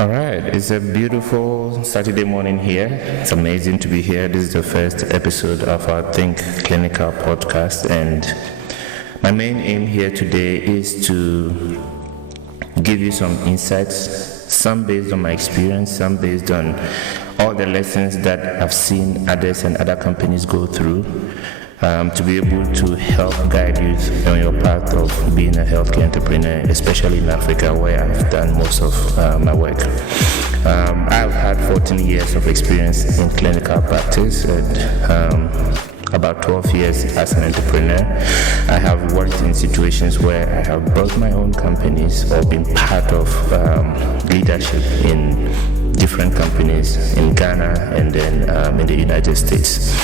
All right, it's a beautiful Saturday morning here. It's amazing to be here. This is the first episode of our Think Clinical podcast, and my main aim here today is to give you some insights, some based on my experience, some based on all the lessons that I've seen others and other companies go through, to be able to help guide you on your path of being a healthcare entrepreneur, especially in Africa, where I've done most of my work. I've had 14 years of experience in clinical practice and about 12 years as an entrepreneur. I have worked in situations where I have built my own companies or been part of leadership in different companies in Ghana and then in the United States.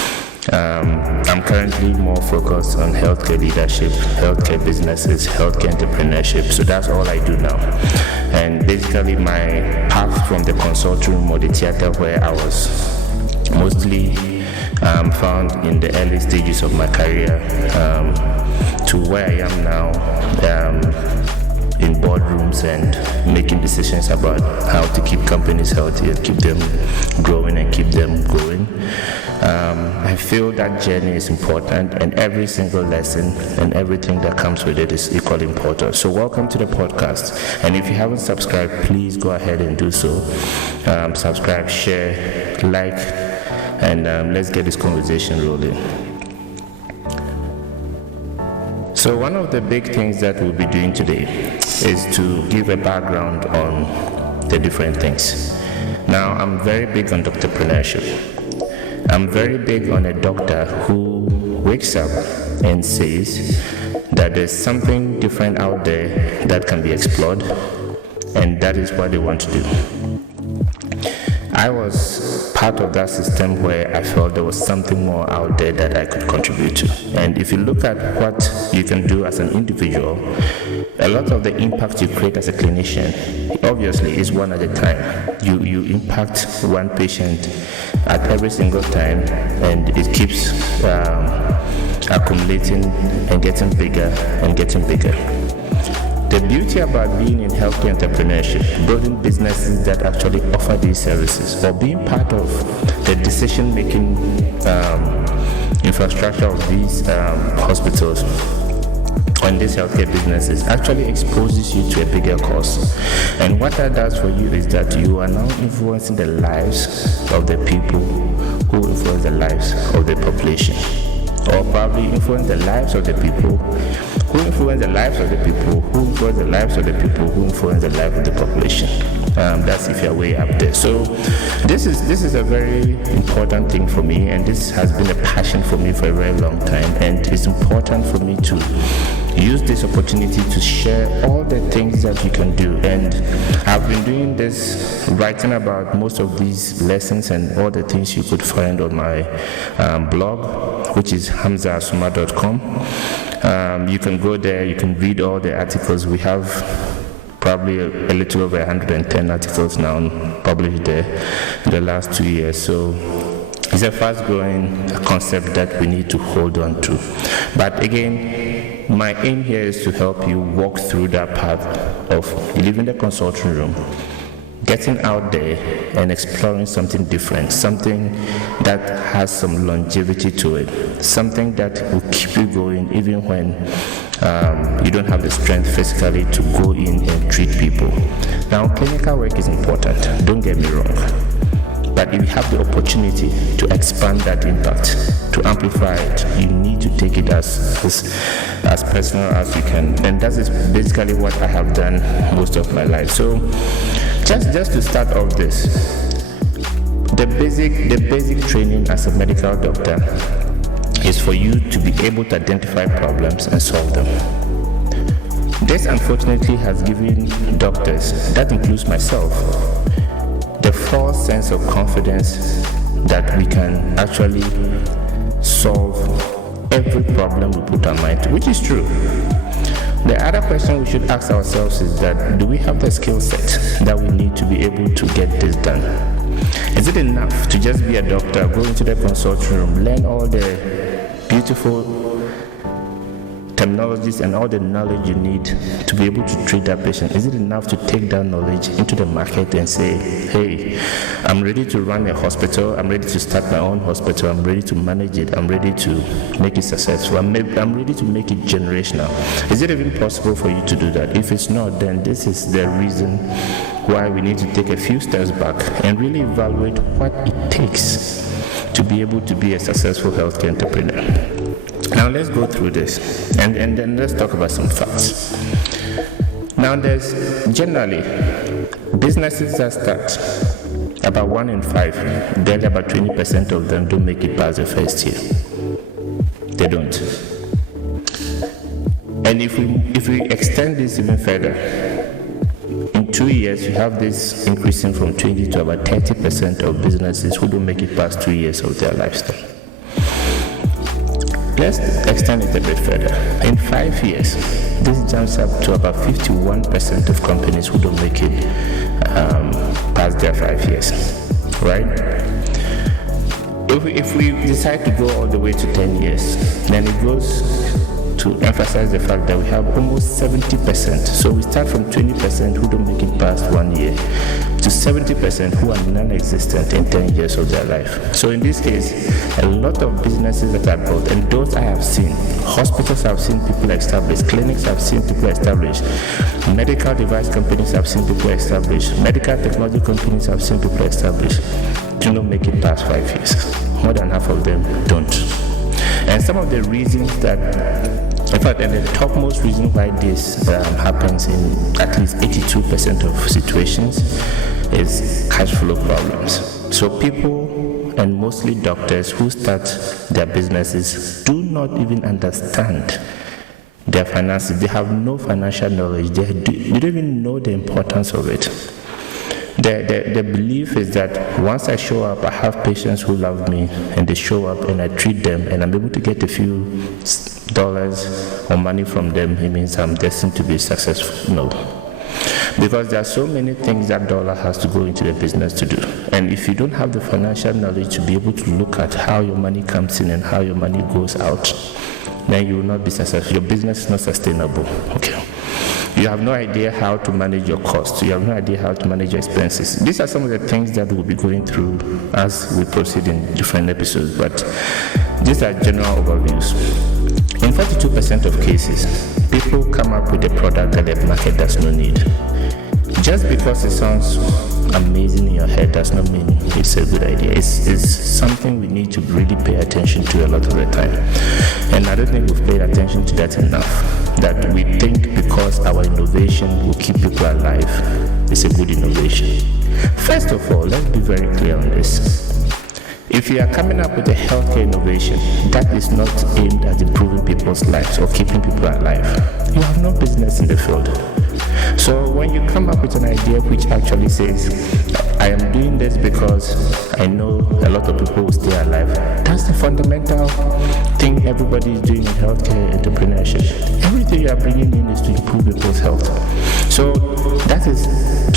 I'm currently more focused on healthcare leadership, healthcare businesses, healthcare entrepreneurship. So that's all I do now. And basically my path from the consulting room or the theater where I was mostly found in the early stages of my career to where I am now, in boardrooms and making decisions about how to keep companies healthy and keep them growing and keep them going. I feel that journey is important, and every single lesson and everything that comes with it is equally important. So welcome to the podcast, and if you haven't subscribed, please go ahead and do so. Subscribe, share, like, and let's get this conversation rolling. So one of the big things that we'll be doing today is to give a background on the different things. Now, I'm very big on doctorpreneurship. I'm very big on a doctor who wakes up and says that there's something different out there that can be explored, and that is what they want to do. I was part of that system where I felt there was something more out there that I could contribute to. And if you look at what you can do as an individual, a lot of the impact you create as a clinician, obviously, is one at a time. You impact one patient at every single time, and it keeps accumulating and getting bigger and getting bigger. The beauty about being in healthcare entrepreneurship, building businesses that actually offer these services, or being part of the decision-making infrastructure of these hospitals and these healthcare businesses, actually exposes you to a bigger cause. And what that does for you is that you are now influencing the lives of the people who influence the lives of the population, or probably influence the lives of the people who influence the lives of the people who influence the lives of the people who influence the life of the population. That's if you're way up there. So this is a very important thing for me, and this has been a passion for me for a very long time, and it's important for me to use this opportunity to share all the things that you can do. And I've been doing this, writing about most of these lessons and all the things you could find on my blog, which is hamzaasuma.com. You can go there, you can read all the articles. We have probably a little over 110 articles now published there in the last 2 years. So it's a fast-growing concept that we need to hold on to. But again, my aim here is to help you walk through that path of leaving the consulting room, getting out there and exploring something different, something that has some longevity to it, something that will keep you going even when you don't have the strength physically to go in and treat people. Now, clinical work is important, don't get me wrong. But if you have the opportunity to expand that impact, to amplify it, you need to take it as personal as you can. And that is basically what I have done most of my life. So just to start off this, the basic training as a medical doctor is for you to be able to identify problems and solve them. This unfortunately has given doctors, that includes myself, the false sense of confidence that we can actually solve every problem we put our mind to, which is true. The other question we should ask ourselves is that, do we have the skill set that we need to be able to get this done? Is it enough to just be a doctor, go into the consulting room, learn all the beautiful terminologies and all the knowledge you need to be able to treat that patient? Is it enough to take that knowledge into the market and say, hey, I'm ready to run a hospital, I'm ready to start my own hospital, I'm ready to manage it, I'm ready to make it successful, I'm ready to make it generational? Is it even possible for you to do that? If it's not, then this is the reason why we need to take a few steps back and really evaluate what it takes to be able to be a successful healthcare entrepreneur. Now let's go through this and then let's talk about some facts. Now there's generally businesses that start, about 1 in 5, barely about 20% of them don't make it past the first year. They don't. And if we extend this even further, in 2 years you have this increasing from 20 to about 30% of businesses who don't make it past 2 years of their lifestyle. Let's extend it a bit further. In 5 years, this jumps up to about 51% of companies who don't make it past their 5 years, right? If we decide to go all the way to 10 years, then it goes to emphasize the fact that we have almost 70%. So we start from 20% who don't make it past 1 year to 70% who are non-existent in 10 years of their life. So in this case, a lot of businesses that are built, and those I have seen, hospitals have seen people established, clinics have seen people established, medical device companies have seen people established, medical technology companies have seen people established, do not make it past 5 years. More than half of them don't. And some of the reasons that, in fact, and the topmost reason why this happens in at least 82% of situations is cash flow problems. So people, and mostly doctors who start their businesses, do not even understand their finances. They have no financial knowledge. They don't even know the importance of it. The belief is that once I show up, I have patients who love me, and they show up and I treat them, and I'm able to get a few dollars or money from them, it means I'm destined to be successful. No. Because there are so many things that dollar has to go into the business to do. And if you don't have the financial knowledge to be able to look at how your money comes in and how your money goes out, then you will not be successful. Your business is not sustainable. Okay. You have no idea how to manage your costs. You have no idea how to manage your expenses. These are some of the things that we'll be going through as we proceed in different episodes, but these are general overviews. In 42% of cases, people come up with a product that the market does not need. Just because it sounds amazing in your head does not mean it's a good idea. It's something we need to really pay attention to a lot of the time. And I don't think we've paid attention to that enough. That we think because our innovation will keep people alive, it's a good innovation. First of all, let's be very clear on this. If you are coming up with a healthcare innovation that is not aimed at improving people's lives or keeping people alive, you have no business in the field. So when you come up with an idea which actually says, I am doing this because I know a lot of people will stay alive, that's the fundamental thing everybody is doing in healthcare entrepreneurship. Everything you are bringing in is to improve people's health. So that is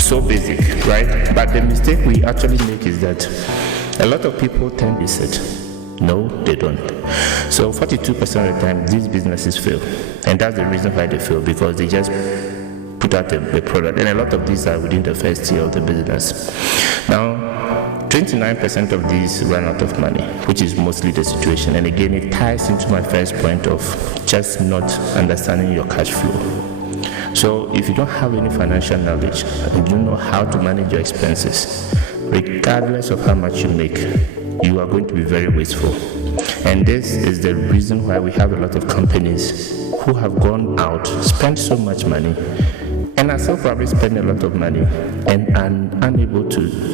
so basic, right? But the mistake we actually make is that a lot of people tend to sit. No, they don't. So 42% of the time, these businesses fail. And that's the reason why they fail, because they just put out a product, and a lot of these are within the first year of the business. Now, 29% of these run out of money, which is mostly the situation. And again, it ties into my first point of just not understanding your cash flow. So if you don't have any financial knowledge and you don't know how to manage your expenses, regardless of how much you make, you are going to be very wasteful. And this is the reason why we have a lot of companies who have gone out, spent so much money, and are still probably spending a lot of money and are unable to,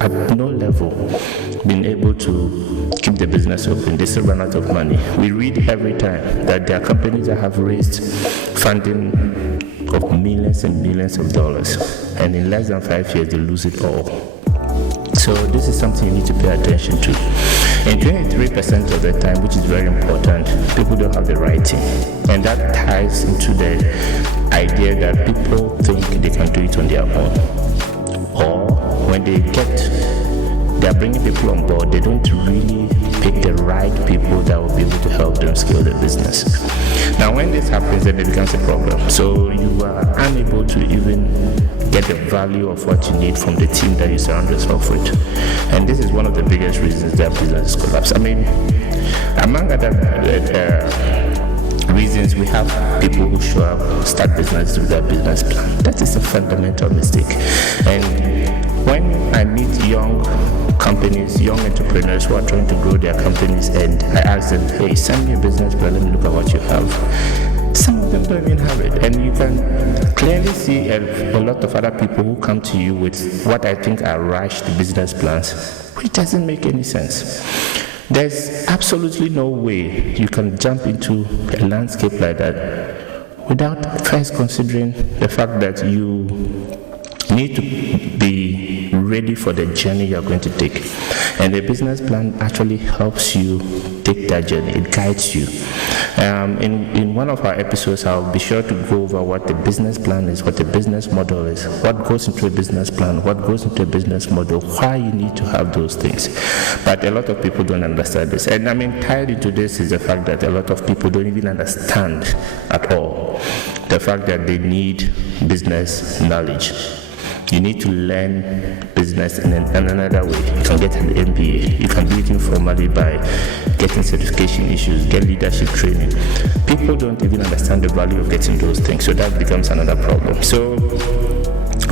at no level, being able to keep the business open. They still run out of money. We read every time that there are companies that have raised funding of millions and millions of dollars, and in less than 5 years they lose it all. So this is something you need to pay attention to. And 23% of the time, which is very important, people don't have the right team. And that ties into the idea that people think they can do it on their own. Or when they get they are bringing people on board, they don't really pick the right people that will be able to help them scale their business. Now, when this happens, then it becomes a problem. So you are unable to even get the value of what you need from the team that you surround yourself with. And this is one of the biggest reasons that businesses collapse. I mean, among other reasons, we have people who show up, start businesses with their business plan. That is a fundamental mistake. And when I meet young companies, young entrepreneurs who are trying to grow their companies, and I ask them, hey, send me a business plan, let me look at what you have. Some of them don't even have it. And you can clearly see a lot of other people who come to you with what I think are rushed business plans, which doesn't make any sense. There's absolutely no way you can jump into a landscape like that without first considering the fact that you need to be ready for the journey you're going to take. And the business plan actually helps you take that journey. It guides you. In one of our episodes, I'll be sure to go over what the business plan is, what the business model is, what goes into a business plan, what goes into a business model, why you need to have those things. But a lot of people don't understand this. And I mean, tied into this is the fact that a lot of people don't even understand at all the fact that they need business knowledge. You need to learn business in another way. You can get an MBA. You can do it informally by getting certification issues, get leadership training. People don't even understand the value of getting those things, so that becomes another problem. So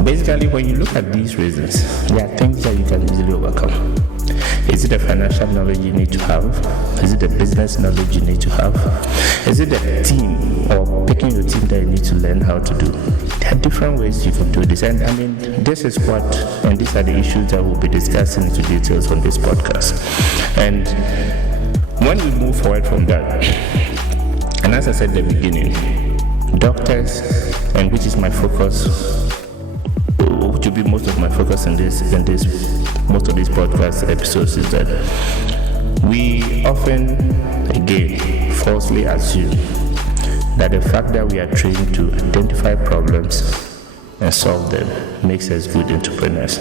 basically, when you look at these reasons, there are things that you can easily overcome. Is it the financial knowledge you need to have? Is it the business knowledge you need to have? Is it the team or picking your team that you need to learn how to do? There are different ways you can do this. And I mean, this is what, and these are the issues that we'll be discussing into details on this podcast. And when we move forward from that, and as I said at the beginning, doctors, and which is my focus, which will be most of my focus in most of these podcast episodes, is that we often, again, falsely assume that the fact that we are trained to identify problems and solve them makes us good entrepreneurs.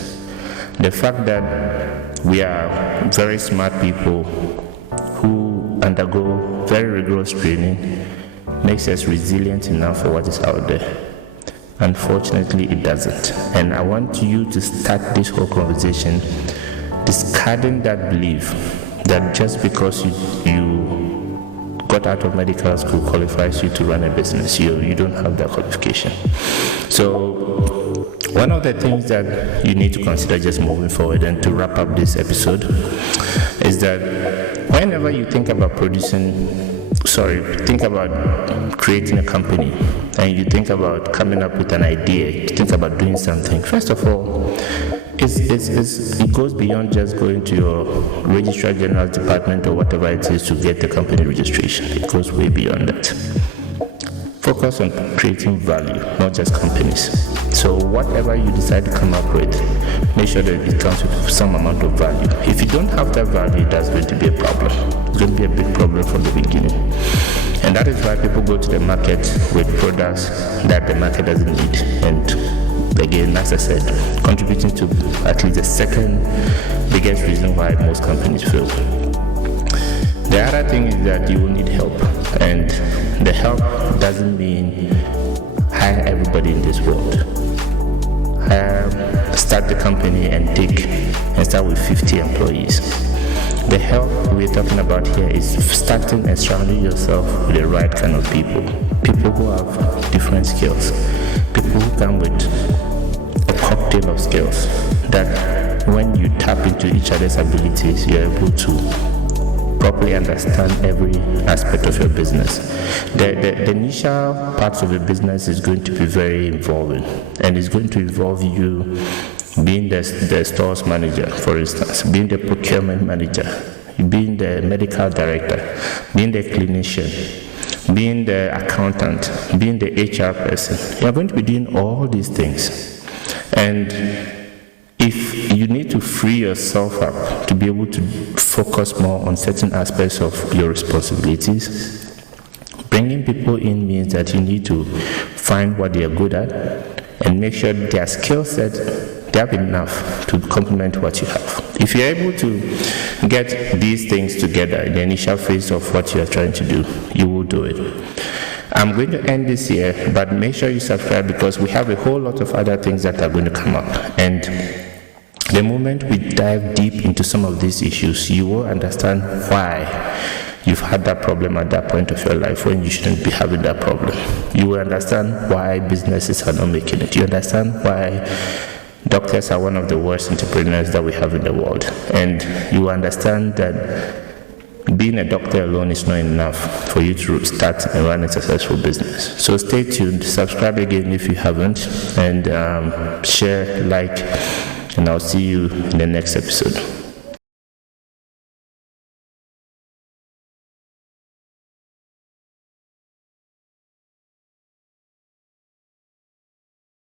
The fact that we are very smart people who undergo very rigorous training makes us resilient enough for what is out there. Unfortunately, it doesn't. And I want you to start this whole conversation discarding that belief that just because you got out of medical school qualifies you to run a business. You don't have that qualification. So one of the things that you need to consider just moving forward, and to wrap up this episode, is that whenever you think about think about creating a company, and you think about coming up with an idea, you think about doing something, first of all, it goes beyond just going to your registrar general's department or whatever it is to get the company registration. It goes way beyond that. Focus on creating value, not just companies. So whatever you decide to come up with, make sure that it comes with some amount of value. If you don't have that value, that's going to be a problem. It's going to be a big problem from the beginning. And that is why people go to the market with products that the market doesn't need. And again, as I said, contributing to at least the second biggest reason why most companies fail. The other thing is that you will need help. And the help doesn't mean hire everybody in this world. Start the company and start with 50 employees. The help we're talking about here is starting and surrounding yourself with the right kind of people who have different skills, people who come with a cocktail of skills that when you tap into each other's abilities, you're able to properly understand every aspect of your business. The initial parts of the business is going to be very involving, and it's going to involve you being the stores manager, for instance, being the procurement manager, being the medical director, being the clinician, being the accountant, being the HR person. You're going to be doing all these things. And if you need to free yourself up to be able to focus more on certain aspects of your responsibilities, bringing people in means that you need to find what they are good at and make sure their skill set, they have enough to complement what you have. If you're able to get these things together in the initial phase of what you're trying to do, you will do it. I'm going to end this here, but make sure you subscribe because we have a whole lot of other things that are going to come up. And the moment we dive deep into some of these issues, you will understand why you've had that problem at that point of your life when you shouldn't be having that problem. You will understand why businesses are not making it. You understand why doctors are one of the worst entrepreneurs that we have in the world. And you will understand that being a doctor alone is not enough for you to start and run a successful business. So stay tuned, subscribe again if you haven't, and share, like, and I'll see you in the next episode.